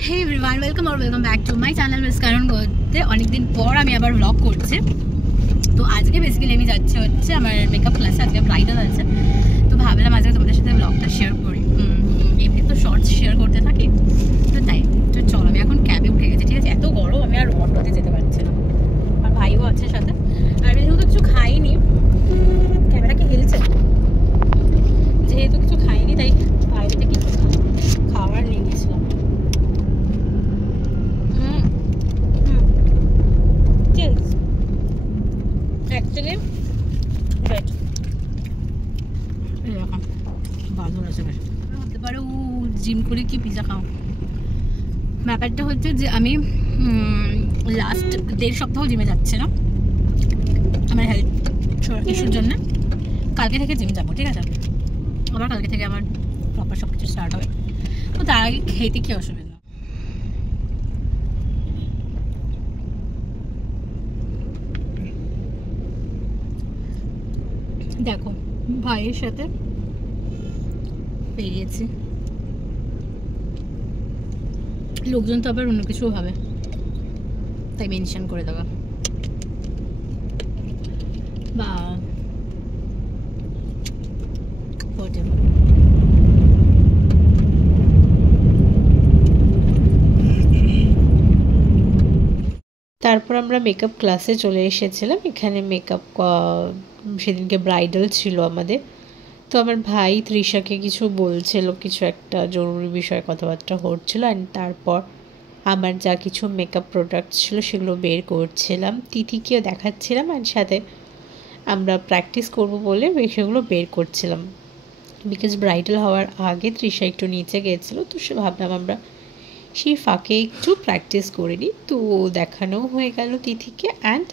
Hey everyone welcome back to my channel miss करण করতে অনেক দিন পর আমি আবার ব্লগ করছি। তো আজকে বেসিক্যালি আমি যাচ্ছি হচ্ছে আমার মেকআপ ক্লাসে, আজকে ব্রাইডাল আছে। তো ভাবলাম আজকে তোমাদের সাথে ব্লগটা শেয়ার করি। এমনি তো শর্টস শেয়ার করতে থাকি, তো তাই তো চলো আমি এখন ক্যাবে উঠে গেছি। ঠিক আছে, এত গরম আমি আর অটোতে যেতে পারছি না, আর ভাইও আছে সাথে। আর আমি যেহেতু কিছু খাইনি, ক্যামেরা কি হিলছে, যেহেতু কিছু খাইনি তাই বাইরে থেকে কিছু খাবার নিয়ে গেছিলাম। অ্যাকচুয়ালি হতে পারে ও জিম করে কি পিজা খাও। ব্যাপারটা হচ্ছে যে আমি লাস্ট 1.5 সপ্তাহ জিমে যাচ্ছিলাম আমার হেলথ ইস্যুর জন্য। কালকে থেকে জিম যাবো, ঠিক আছে। আবার কালকে থেকে আমার প্রপার সব কিছু স্টার্ট হবে। তো তার আগে খেতে কি অসুবিধা। দেখো ভাইয়ের সাথে পেরিয়েছি, লোকজন তো আবার অন্য কিছু ভাবে, তাই মেনশন করে দেওয়া। বা তারপর আমরা মেকআপ ক্লাসে চলে এসেছিলাম। এখানে মেকআপ সেদিনকে ব্রাইডাল ছিল আমাদের। তো আমার ভাই তৃষাকে কিছু বলছিল, কিছু একটা জরুরি বিষয়ে কথাবার্তা হচ্ছিল। অ্যান্ড তারপর আমার যা কিছু মেকআপ প্রোডাক্ট ছিল সেগুলো বের করছিলাম, তিথিকেও দেখাচ্ছিলাম, অ্যান্ড সাথে আমরা প্র্যাকটিস করব বলে সেগুলো বের করছিলাম। বিকজ ব্রাইডাল হওয়ার আগে তৃষা একটু নিচে গিয়েছিলো, তো সে ভাবলাম আমরা সেই ফাঁকে একটু প্র্যাকটিস করে নিই। তো দেখানো হয়ে গেল তিথিকে, অ্যান্ড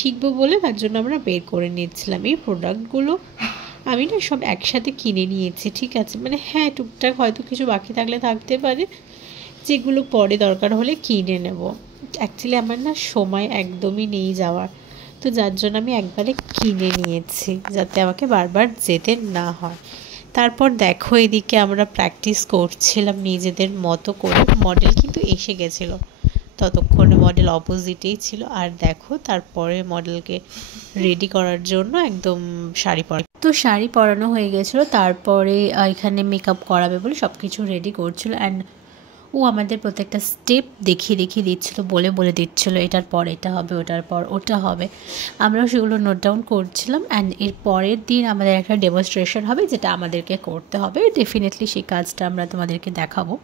শিখবো বলে তার জন্য আমরা বের করে নিচ্ছিলাম। এই প্রোডাক্টগুলো আমি না সব একসাথে কিনে নিয়েছি, ঠিক আছে। হ্যাঁ, টুকটাক হয়তো কিছু বাকি থাকলে থাকতে পারে, যেগুলো পরে দরকার হলে কিনে নেব। অ্যাকচুয়ালি আমার না সময় একদমই নেই যাওয়ার, তো যার জন্য আমি একবারে কিনে নিয়েছি যাতে আমাকে বারবার যেতে না হয়। তারপর দেখো এদিকে আমরা প্র্যাকটিস করছিলাম নিজেদের মতো করে। মডেল কিন্তু এসে গেছিলো, ততক্ষণে মডেল অপোজিটেই ছিল। আর দেখো তারপরে মডেলকে রেডি করার জন্য একদম শাড়ি পরানো হয়ে গেছিলো। তারপরে এখানে মেকআপ করাবে বলে সব কিছু রেডি করছিল। অ্যান্ড ও আমাদের প্রত্যেকটা স্টেপ দেখিয়ে দিচ্ছিল, বলে দিচ্ছিলো এটার পর এটা হবে, ওটার পর ওটা হবে। আমরাও সেগুলো নোট ডাউন করছিলাম। অ্যান্ড এর পরের দিন আমাদের একটা ডেমনস্ট্রেশন হবে, যেটা আমাদেরকে করতে হবে। ডেফিনেটলি সেই কাজটা আমরা তোমাদেরকে দেখাবো।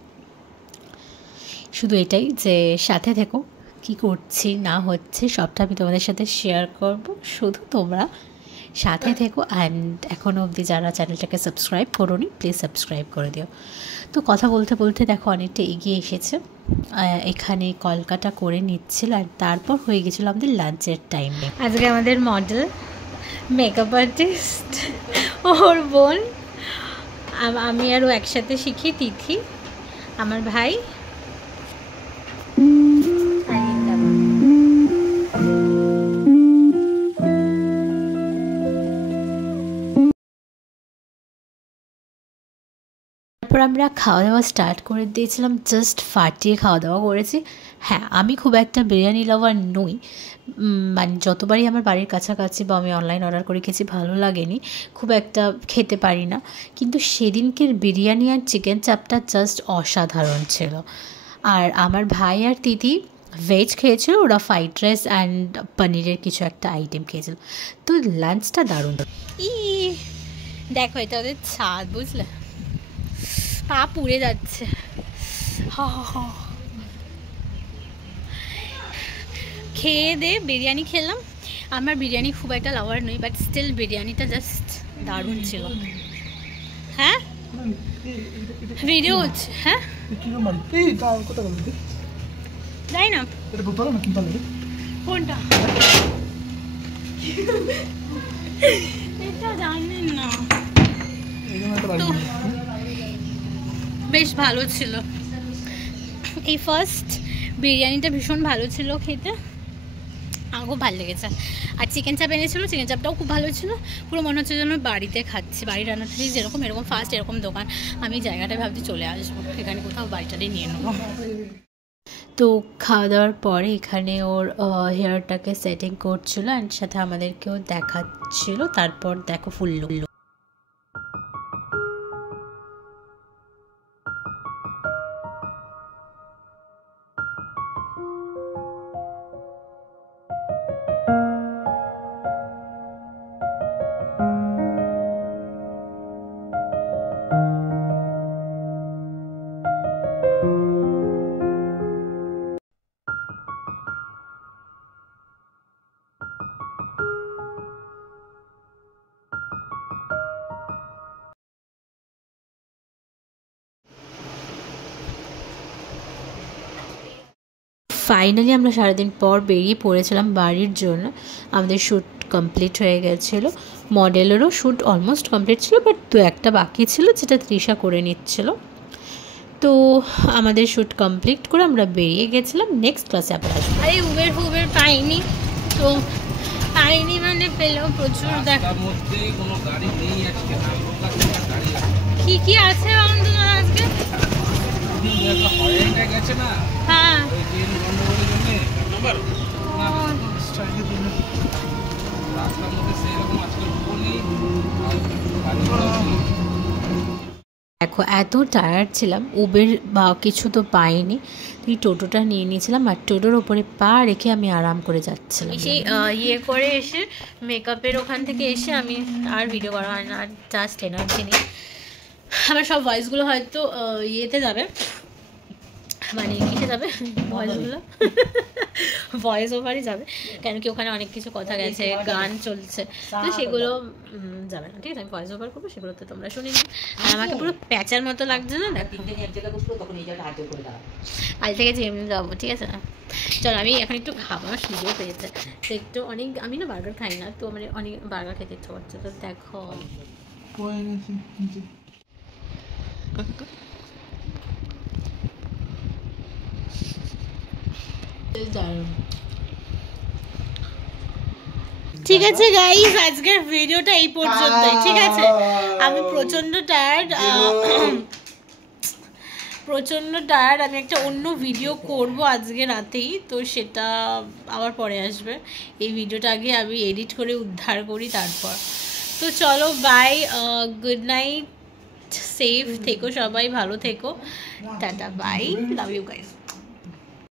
শুধু এটাই যে সাথে থেকো, কি করছি না হচ্ছে সবটা আমি তোমাদের সাথে শেয়ার করব, শুধু তোমরা সাথে থেকো। অ্যান্ড এখনও অবধি যারা চ্যানেলটাকে সাবস্ক্রাইব করোনি প্লিজ সাবস্ক্রাইব করে দিও। তো কথা বলতে বলতে দেখো অনেকটা এগিয়ে এসেছে। এখানে কলকাতা করে নিচ্ছিল, আর তারপর হয়ে গেছিলো আমাদের লাঞ্চের টাইমে। আজকে আমাদের মডেল, মেকআপ আর্টিস্ট, ওর বোন, আমি আর ও একসাথে শিখি, তিথি, আমার ভাই। তারপর আমরা খাওয়া দাওয়া স্টার্ট করে দিয়েছিলাম, জাস্ট ফাটিয়ে খাওয়া দাওয়া করেছি। হ্যাঁ, আমি খুব একটা বিরিয়ানি লাভার নই, যতবারই আমার বাড়ির কাছাকাছি বা আমি অনলাইন অর্ডার করে খেয়েছি ভালো লাগেনি, খুব একটা খেতে পারি না। কিন্তু সেদিনকের বিরিয়ানি আর চিকেন চাপটা জাস্ট অসাধারণ ছিল। আর আমার ভাই আর তিথি ভেজ খেয়েছিল, ওরা ফ্রাইড রাইস অ্যান্ড পনিরের কিছু একটা আইটেম খেয়েছিল। তো লাঞ্চটা দারুণ। দেখো এটা ওদের ছাদ, বুঝলে, পা পুড়ে যাচ্ছে। খেয়ে দে বিরিয়ানি খেলাম। আমার বিরিয়ানি খুব একটা লাভার নই, বাট স্টিল বিরিয়ানিটা জাস্ট দারুণ ছিল। হ্যাঁ, ভিডিও হচ্ছে। হ্যাঁ, যাই না কোনটা, এটা জানেন না। তো বেশ ভালো ছিল এই ফার্স্ট বিরিয়ানিটা, ভীষণ ভালো ছিল খেতে। আমার খুব ভালো লেগেছে। আর চিকেন চাপ এনেছিলো, চিকেন চাপটাও খুব ভালো ছিল। পুরো মনে হচ্ছে যেন বাড়িতে খাচ্ছি, বাড়ির রান্নাটা ঠিক যেরকম এরকম ফার্স্ট এরকম দোকান। আমি জায়গাটায় ভাবছি চলে আসবো, এখানে কোথাও বাড়িটাই নিয়ে নেবো। তো খাওয়া দাওয়ার পরে এখানে ওর হেয়ারটাকে সেটিং করছিল অ্যান্ড সাথে আমাদেরকেও দেখাচ্ছিল। তারপর দেখো ফুললো। ফাইনালি আমরা সারাদিন পর বেরিয়ে পড়েছিলাম বাড়ির জন্য। আমাদের শ্যুট কমপ্লিট হয়ে গেছিলো, মডেলেরও শ্যুট অলমোস্ট কমপ্লিট ছিল, বাট দু একটা বাকি ছিল যেটা তৃষা করে নিচ্ছিল। তো আমাদের শ্যুট কমপ্লিট করে আমরা বেরিয়ে গেছিলাম নেক্সট ক্লাসে আবার আসবো। আরে উবের পাইনি, তো পাইনি মানে পেলেও প্রচুর দেখা কি আছে আজকে। হ্যাঁ দেখো এত টায়ার্ড ছিলাম, উবের বা কিছু তো পাইনি, তুই টোটোটা নিয়ে নিয়েছিলাম। আর টোটোর ওপরে পা রেখে আমি আরাম করে যাচ্ছিলাম। সেই ইয়ে করে এসে মেকআপের ওখান থেকে এসে আমি আর ভিডিও করা হয় না, আর জাস্ট এনার্জি নেই। আমার সব ভয়েসগুলো হয়তো ইয়েতে যাবে, মানে কিসে যাবে ভয়েসগুলো, ভয়েস ওভারই যাবে, কেন কি ওখানে অনেক কিছু কথা গেছে, গান চলছে, তো সেগুলো যাবে না। ঠিক আছে, আমি ভয়েস ওভার করবো, সেগুলো তো তোমরা শুনে নিও। আর আমাকে পুরো প্যাচার মতো লাগছে না, আজ থেকে জিম যাবো। ঠিক আছে, চলো আমি এখন একটু খাবো, আমার সুযোগ পেয়েছে তো একটু অনেক, আমি না বার্গার খাই না, তো মানে অনেক বার্গার খেতে ইচ্ছে করছে। তো দেখো ঠিক আছে গাইস, আজকের ভিডিওটা এই পর্যন্তই। ঠিক আছে, আমি প্রচন্ড টায়ার্ড, আমি একটা অন্য ভিডিও করব আজকে রাতেই, তো সেটা আবার পরে আসবে। এই ভিডিওটা আগে আমি এডিট করে উদ্ধার করি তারপর। তো চলো বাই, গুড নাইট, সেফ থেকো সবাই, ভালো থেকো, tata, bye, love you guys.